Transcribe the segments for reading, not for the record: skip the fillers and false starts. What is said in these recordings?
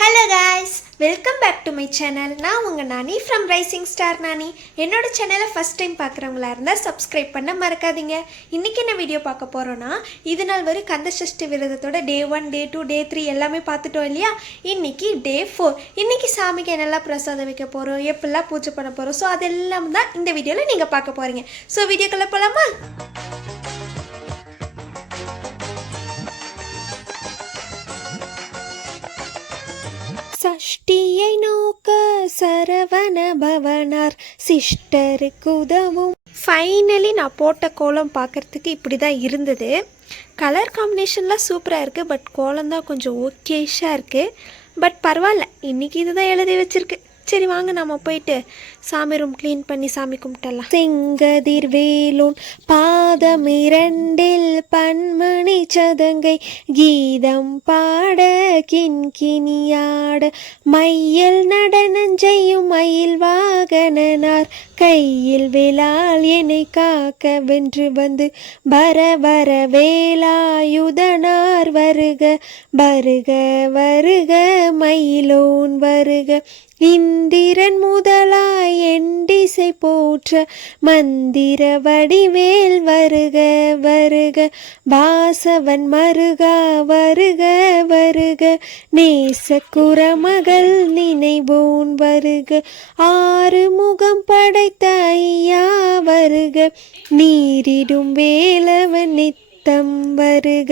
Hello guys, welcome back to my channel. நான் உங்கள் Nani from rising star Nani. என்னோட சேனலை ஃபஸ்ட் டைம் பார்க்குறவங்களா இருந்தால் சப்ஸ்கிரைப் பண்ண மறக்காதீங்க. இன்றைக்கி என்ன வீடியோ பார்க்க போகிறோன்னா, இது நாள் வரை கந்த சஷ்டி விரதத்தோட டே 1, டே 2, டே 3 எல்லாமே பார்த்துட்டோம் இல்லையா. இன்றைக்கி டே 4. இன்றைக்கி சாமிக்கு என்னெல்லாம் பிரசாதம் வைக்க போகிறோம், எப்படிலாம் பூஜை பண்ண போகிறோம், ஸோ அதெல்லாம் தான் இந்த வீடியோவில் நீங்கள் பார்க்க போகிறீங்க. ஸோ வீடியோக்குள்ளே போகலாமா? சஷ்டியை நோக்க சரவண பவனார் சிஸ்டருக்கு உதவும். ஃபைனலி நான் போட்ட கோலம் பார்க்குறதுக்கு இப்படி தான் இருந்தது. கலர் காம்பினேஷன்லாம் சூப்பராக இருக்குது, பட் கோலம் தான் கொஞ்சம் ஓகேஷாக இருக்குது. பட் பரவாயில்ல, இன்றைக்கி இதுதான் எழுதி வச்சுருக்கு. சரி வாங்க நம்ம போயிட்டு சாமி ரூம் க்ளீன் பண்ணி சாமி கும்பிட்டலாம். செங்கதிர் வேலூன் பாதம் இரண்டில் பன்மணி சதங்கை கீதம் பாட கிண்கிணியாட மையல் நடனஞ்செய்யும் மயில் வாகனனார் கையில் வேளால் என்னை காக்க வென்று வந்து வர வர வேலாயுதனார் வருக வருக வருக மயிலோன் வருக இந்திரன் முதலாய் எண்டிசை போற்ற மந்திர வடிவேல் வருக வருக வாசவன் மருகா வருக வருக நேசக்குறமகள் நினைவோன் வருக ஆறு முகம் படைத்த ஐயா வருக நீரிடும் வேலவன் வருக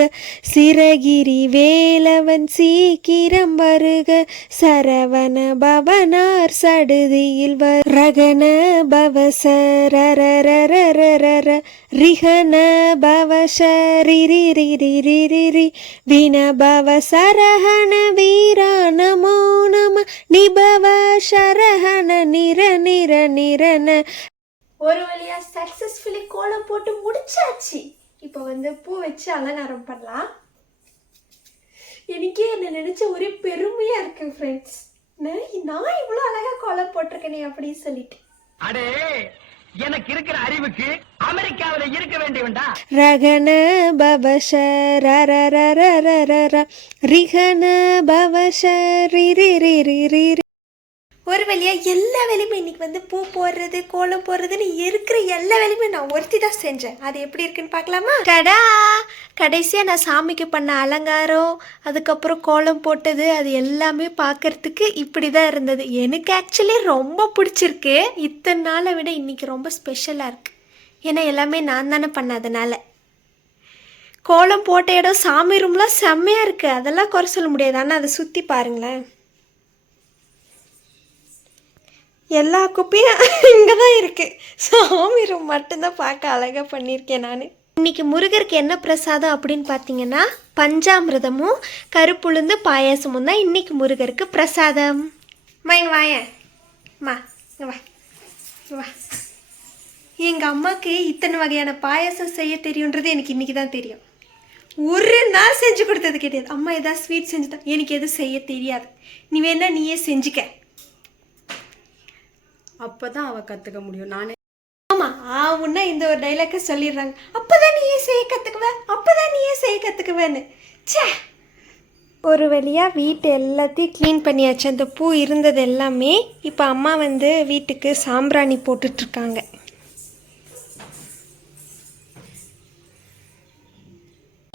சிறகிரி வேலவன் சீக்கிரம் வருக சரவண பவனார் சடுதியில் ரகன பவசரரரரரர ரிஹன பவசரிரிரிரிரிரி வின பவசரஹன வீரா நமோ நம நிபவ சரஹன நிர நிர நிரன. ஒரு வழியா சக்சஸ்ஃபுல்லி கோலம் போட்டு முடிச்சாச்சு. இப்போ பூ வச்சு அலங்காரம் பண்ணலாம். எனக்கே என்ன நினைச்ச ஒரே பெருமையா இருக்கு ஃப்ரெண்ட்ஸ். நான் இவ்வளோ அழகா கோலம் போட்டிருக்கேனே அப்படின்னு சொல்லிட்டு. அடே, எனக்கு இருக்கிற அறிவுக்கு அமெரிக்காவில இருக்க வேண்டியவன்டா. ரகன பவஷ ரரரரரரர ரிகன பவஷ ரிரிரிரிரி. ஒரு வழியா எல்லா வேலையுமே இன்னைக்கு பூ போடுறது கோலம் போடுறதுன்னு இருக்கிற எல்லா வேலையுமே நான் ஒருத்தி தான் செஞ்சேன். அது எப்படி இருக்குன்னு பார்க்கலாமா? கடா கடைசியாக நான் சாமிக்கு பண்ண அலங்காரம், அதுக்கப்புறம் கோலம் போட்டது, அது எல்லாமே பார்க்கறதுக்கு இப்படி தான் இருந்தது. எனக்கு ஆக்சுவலி ரொம்ப பிடிச்சிருக்கு. இத்தனை நாளை விட இன்னைக்கு ரொம்ப ஸ்பெஷலாக இருக்குது. ஏன்னா எல்லாமே நான் தானே பண்ணாதனால. கோலம் போட்ட இடம் சாமி ரூம்லாம் செம்மையாக இருக்குது, அதெல்லாம் குறை சொல்ல முடியாது. ஆனால் அதை சுற்றி பாருங்களேன், எல்லா குப்பையும் இங்கே தான் இருக்குது. சாமி ரூம் மட்டும்தான் பார்க்க அழகாக பண்ணியிருக்கேன் நான். இன்றைக்கி முருகருக்கு என்ன பிரசாதம் அப்படின்னு பார்த்தீங்கன்னா, பஞ்சாமிரதமும் கருப்புளுந்து பாயாசமும் தான் இன்றைக்கி முருகருக்கு பிரசாதம். இங்கே வாயேன் மா, இங்கே வா வா. எங்கள் அம்மாவுக்கு இத்தனை வகையான பாயாசம் செய்ய தெரியுன்றது எனக்கு இன்றைக்கி தான் தெரியும். ஒரு நாள் செஞ்சு கொடுத்தது கிடையாது. அம்மா எதாவது ஸ்வீட் செஞ்சுதான், எனக்கு எதுவும் செய்ய தெரியாது, நீ வேணா நீயே செஞ்சுக்க. அப்பதான் அவ கத்துக்க முடியும். நானே ஆமா ஆவுன்னா இந்த ஒரு டைலாக்க சொல்லிடுறாங்க, அப்பதான் நீயே செய்ய கத்துக்குவ, அப்பதான் நீயே செய்ய கத்துக்குவேன்னு. சே, ஒரு வழியா வீட்டு எல்லாத்தையும் க்ளீன் பண்ணியாச்சு. அந்த பூ இருந்தது எல்லாமே. இப்போ அம்மா வீட்டுக்கு சாம்பிராணி போட்டுட்ருக்காங்க.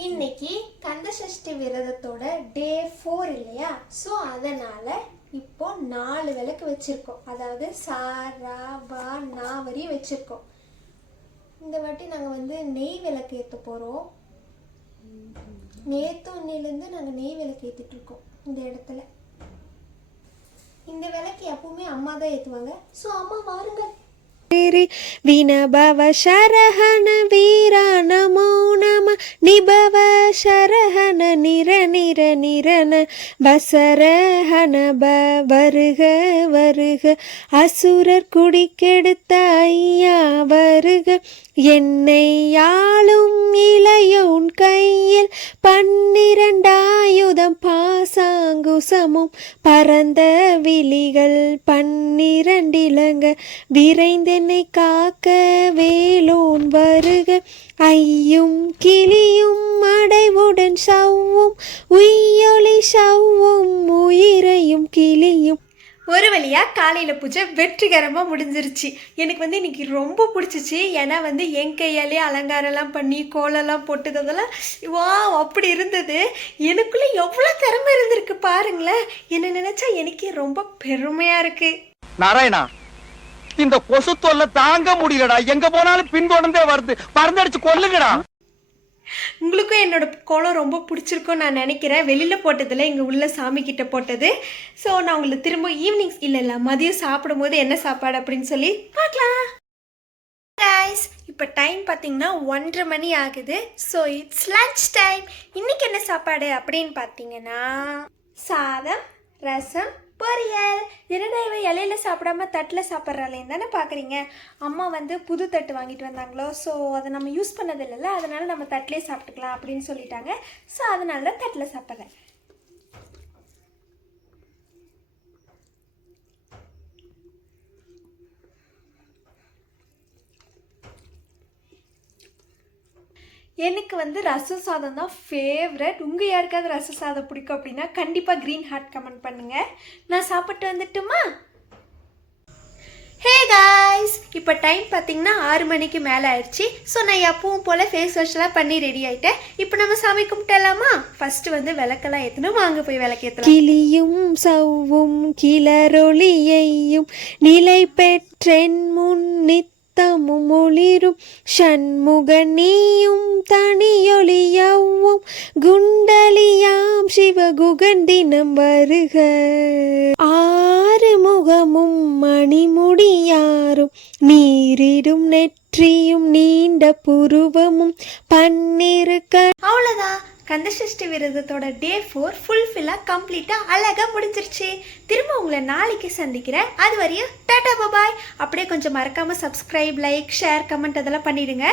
இன்னைக்கு கந்த சஷ்டி விரதத்தோட டே 4 இல்லையா? ஸோ அதனால் இப்போ 4 விளக்கு வச்சுருக்கோம். அதாவது சாரா வா நா வரையும் வச்சுருக்கோம். இந்த வாட்டி நாங்கள் நெய் விளக்கு ஏற்ற போகிறோம். நேற்று ஒன்னிலேருந்து நாங்கள் நெய் விளக்கு ஏற்றிட்டுருக்கோம். இந்த இடத்துல இந்த விளக்கு எப்பவுமே அம்மா தான் ஏற்றுவாங்க. ஸோ அம்மா வாருங்கள். வினபவ சரஹன வீரா நமோ நம நிபவ சரஹன நிர நிர நிரன வசரஹன வருக வருக அசுரர் குடிக்கெடுத்த ஐயா வருக என்னை யாழும் இளையோன் கையில் 12 ஆயுதம் பாசாங்குசமும் பரந்த விழிகள் 12 இலங்க விரைந்தென்னை காக்க வேலோன் வருக ஐயும் கிளியும் அடைவுடன் சவ்வும் உய்யொளி சவ்வும் உயிரை ஒரு வழியாக காலையில் பூஜை வெற்றிகரமாக முடிஞ்சிருச்சு. எனக்கு வந்து இன்னைக்கு ரொம்ப பிடிச்சிச்சு. ஏன்னா வந்து என் கையாலே அலங்காரம்லாம் பண்ணி கோலம்லாம் போட்டதெல்லாம் வா அப்படி இருந்தது. எனக்குள்ளே எவ்வளோ திறமை இருந்திருக்கு பாருங்களேன். என்ன நினச்சா எனக்கே ரொம்ப பெருமையாக இருக்குது. நாராயணா, இந்த கொசு தொல்லை தாங்க முடியலடா. எங்க போனாலும் பின்தொடர்ந்தே வருது. பறந்தடிச்சு கொல்லுங்கடா. உங்களுக்கும் என்னோட கோலம் ரொம்ப பிடிச்சிருக்கும்னு நான் நினைக்கிறேன். வெளியில் போட்டதில் எங்கள் உள்ள சாமி கிட்ட போட்டது. ஸோ நான் உங்களுக்கு திரும்ப ஈவினிங்ஸ் இல்லை மதியம் சாப்பிடும்போது என்ன சாப்பாடு அப்படின்னு சொல்லி பார்க்கலாம். கைஸ், இப்போ டைம் பார்த்தீங்கன்னா 1:30 மணி ஆகுது. So it's lunch time. இன்றைக்கி என்ன சாப்பாடு அப்படின்னு பார்த்தீங்கன்னா சாதம், ரசம், பொரியல். என்னடா இவ இலையில சாப்பிடாம தட்டில் சாப்பிட்றாளேன்னு தானே பார்க்குறீங்க. அம்மா வந்து புது தட்டு வாங்கிட்டு வந்தாங்களோ, ஸோ அதை நம்ம யூஸ் பண்ணதில்லைல்ல, அதனால் நம்ம தட்டிலே சாப்பிட்டுக்கலாம் அப்படின்னு சொல்லிட்டாங்க. ஸோ அதனால தான் தட்டில் சாப்பிட்றேன். எனக்கு வந்து ரசம் சாதம் தான் ஃபேவரட். உங்கள் யாருக்காவது ரசம் சாதம் பிடிக்கும் அப்படின்னா கண்டிப்பாக க்ரீன் ஹார்ட் கமெண்ட் பண்ணுங்கள். நான் சாப்பிட்டு வந்துட்டுமா? ஹே காய்ஸ், இப்போ டைம் பார்த்தீங்கன்னா 6 மணிக்கு மேலே ஆயிடுச்சு. ஸோ நான் எப்பவும் போல் ஃபேஸ் வாஷ்லாம் பண்ணி ரெடி ஆகிட்டேன். இப்போ நம்ம சாமி கும்பிட்டலாமா? ஃபஸ்ட்டு வந்து விளக்கெல்லாம் ஏற்றணும். வாங்க போய் விளக்கேற்றலாம். கிளியும் சவ்வும் கிளரொளியையும் நிலை பெற்றென் முன்னித் தமும் ஒளிரும் ஷண்முக நீயும் தனியொளியவும் குண்டலியாம் சிவகுகண்டினம் வருக. ஆறு முகமும் மணிமுடியாரும் நீரிடும் நெற்றியும் நீண்ட புருவமும் பன்னிருக்க. அவ்வளோதான், கந்தசஷ்டி விரதத்தோட டே 4 ஃபுல்ஃபில்லாக கம்ப்ளீட்டாக அழகாக முடிஞ்சிருச்சு. திரும்ப உங்களை நாளைக்கு சந்திக்கிறேன். அது வரையும் டாடா பாய். அப்படியே கொஞ்சம் மறக்காமல் சப்ஸ்கிரைப், லைக், ஷேர், கமெண்ட் அதெல்லாம் பண்ணிடுங்க.